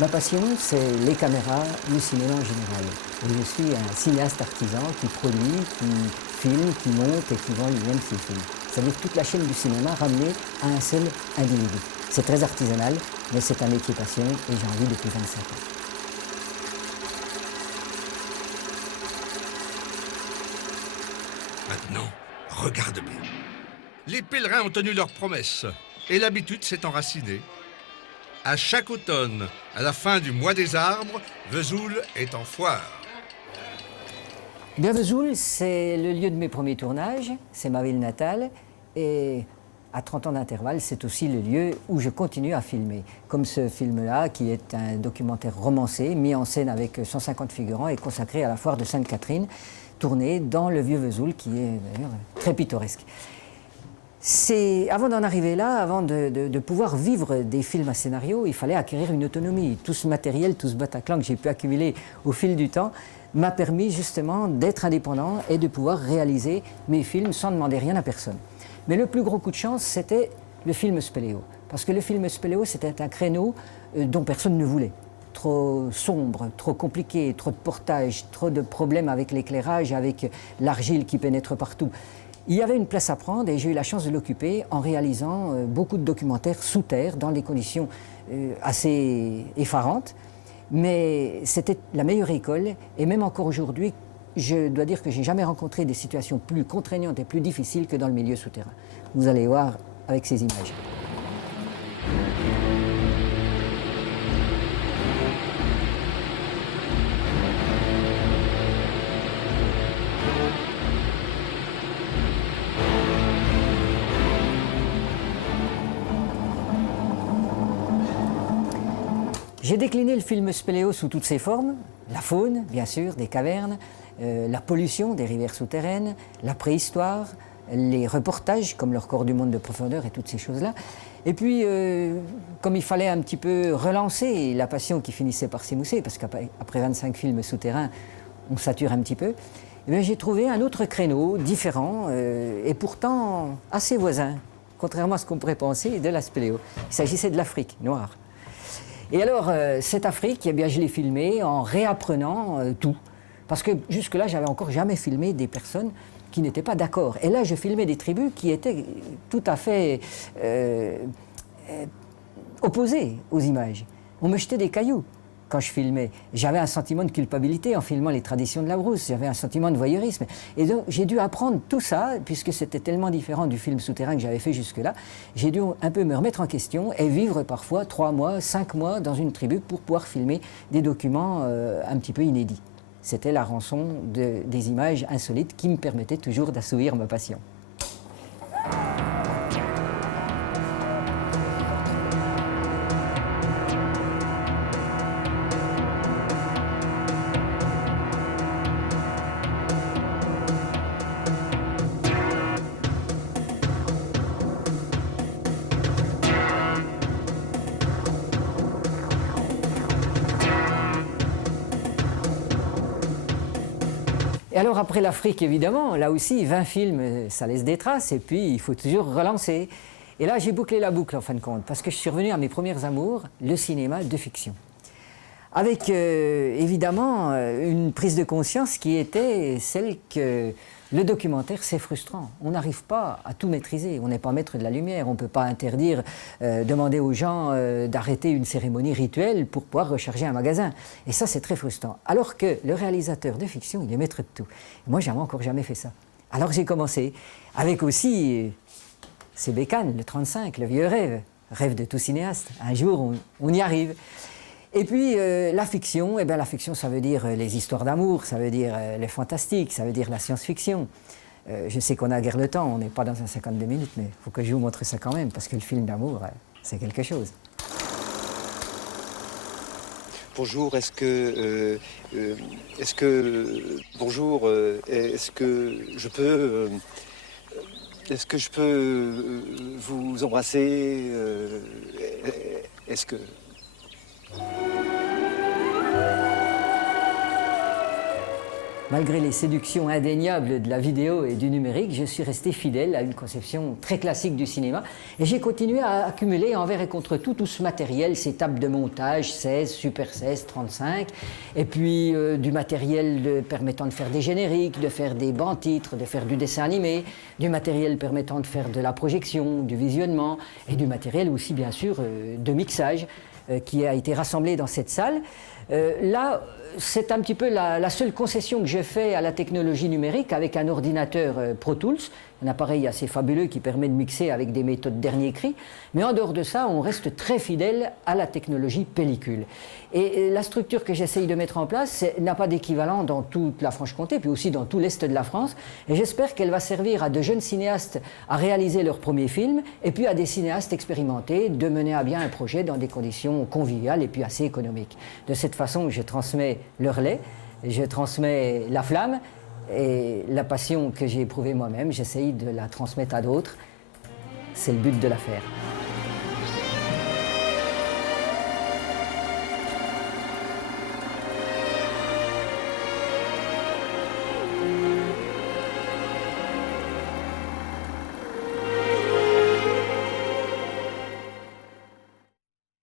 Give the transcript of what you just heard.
Ma passion, c'est les caméras, le cinéma en général. Et je suis un cinéaste artisan qui produit, qui filme, qui monte et qui vend lui-même ses films. C'est-à-dire toute la chaîne du cinéma ramenée à un seul individu. C'est très artisanal, mais c'est un métier passion et j'en vis depuis 25 ans. Maintenant, regarde bien. Les pèlerins ont tenu leurs promesses et l'habitude s'est enracinée. À chaque automne, à la fin du mois des arbres, Vesoul est en foire. Bien, Vesoul, c'est le lieu de mes premiers tournages, c'est ma ville natale, et à 30 ans d'intervalle, c'est aussi le lieu où je continue à filmer. Comme ce film-là, qui est un documentaire romancé, mis en scène avec 150 figurants et consacré à la foire de Sainte-Catherine, tourné dans le vieux Vesoul, qui est d'ailleurs très pittoresque. Avant d'en arriver là, avant de pouvoir vivre des films à scénario, il fallait acquérir une autonomie. Tout ce matériel, tout ce Bataclan que j'ai pu accumuler au fil du temps m'a permis justement d'être indépendant et de pouvoir réaliser mes films sans demander rien à personne. Mais le plus gros coup de chance, c'était le film Spéléo. Parce que le film Spéléo, c'était un créneau dont personne ne voulait. Trop sombre, trop compliqué, trop de portage, trop de problèmes avec l'éclairage, avec l'argile qui pénètre partout. Il y avait une place à prendre et j'ai eu la chance de l'occuper en réalisant beaucoup de documentaires sous terre dans des conditions assez effarantes. Mais c'était la meilleure école et même encore aujourd'hui, je dois dire que je n'ai jamais rencontré des situations plus contraignantes et plus difficiles que dans le milieu souterrain. Vous allez voir avec ces images. J'ai décliné le film Spéléo sous toutes ses formes, la faune, bien sûr, des cavernes, la pollution des rivières souterraines, la préhistoire, les reportages comme le record du monde de profondeur et toutes ces choses-là. Et puis, comme il fallait un petit peu relancer la passion qui finissait par s'émousser, parce qu'après 25 films souterrains, on sature un petit peu, eh j'ai trouvé un autre créneau, différent, et pourtant assez voisin, contrairement à ce qu'on pourrait penser de la Spéléo. Il s'agissait de l'Afrique noire. Et alors, cette Afrique, eh bien, je l'ai filmée en réapprenant tout. Parce que jusque-là, j'avais encore jamais filmé des personnes qui n'étaient pas d'accord. Et là, je filmais des tribus qui étaient tout à fait opposées aux images. On me jetait des cailloux quand je filmais. J'avais un sentiment de culpabilité en filmant les traditions de la brousse. J'avais un sentiment de voyeurisme. Et donc, j'ai dû apprendre tout ça, puisque c'était tellement différent du film souterrain que j'avais fait jusque-là. J'ai dû un peu me remettre en question et vivre parfois 3 mois, 5 mois dans une tribu pour pouvoir filmer des documents un petit peu inédits. C'était la rançon des images insolites qui me permettaient toujours d'assouvir ma passion. Et alors après l'Afrique, évidemment, là aussi, 20 films, ça laisse des traces, et puis il faut toujours relancer. Et là, j'ai bouclé la boucle, en fin de compte, parce que je suis revenu à mes premiers amours, le cinéma de fiction. Avec, évidemment, une prise de conscience qui était celle que le documentaire, c'est frustrant. On n'arrive pas à tout maîtriser. On n'est pas maître de la lumière. On ne peut pas interdire, demander aux gens d'arrêter une cérémonie rituelle pour pouvoir recharger un magasin. Et ça, c'est très frustrant. Alors que le réalisateur de fiction, il est maître de tout. Moi, j'avais encore jamais fait ça. Alors j'ai commencé avec aussi c'est Bécane, le 35, le vieux rêve. Rêve de tout cinéaste. Un jour, on y arrive. Et puis la fiction, eh bien, la fiction, ça veut dire les histoires d'amour, ça veut dire le fantastique, ça veut dire la science-fiction. Je sais qu'on n'a guère le temps, on n'est pas dans un 52 minutes, mais il faut que je vous montre ça quand même, parce que le film d'amour, c'est quelque chose. Bonjour, est-ce que je peux vous embrasser? Est-ce que... Malgré les séductions indéniables de la vidéo et du numérique, je suis resté fidèle à une conception très classique du cinéma et j'ai continué à accumuler envers et contre tout ce matériel, ces tables de montage 16, Super 16, 35, et puis du matériel permettant de faire des génériques, de faire des bancs titres, de faire du dessin animé, du matériel permettant de faire de la projection, du visionnement et du matériel aussi bien sûr de mixage qui a été rassemblé dans cette salle. Là, c'est un petit peu la seule concession que je fais à la technologie numérique avec un ordinateur Pro Tools, un appareil assez fabuleux qui permet de mixer avec des méthodes dernier cri. Mais en dehors de ça, on reste très fidèle à la technologie pellicule. Et la structure que j'essaye de mettre en place n'a pas d'équivalent dans toute la Franche-Comté, puis aussi dans tout l'Est de la France. Et j'espère qu'elle va servir à de jeunes cinéastes à réaliser leur premier film, et puis à des cinéastes expérimentés de mener à bien un projet dans des conditions conviviales et puis assez économiques. De cette façon, je transmets le relais, je transmets la flamme, et la passion que j'ai éprouvée moi-même, j'essaye de la transmettre à d'autres. C'est le but de l'affaire.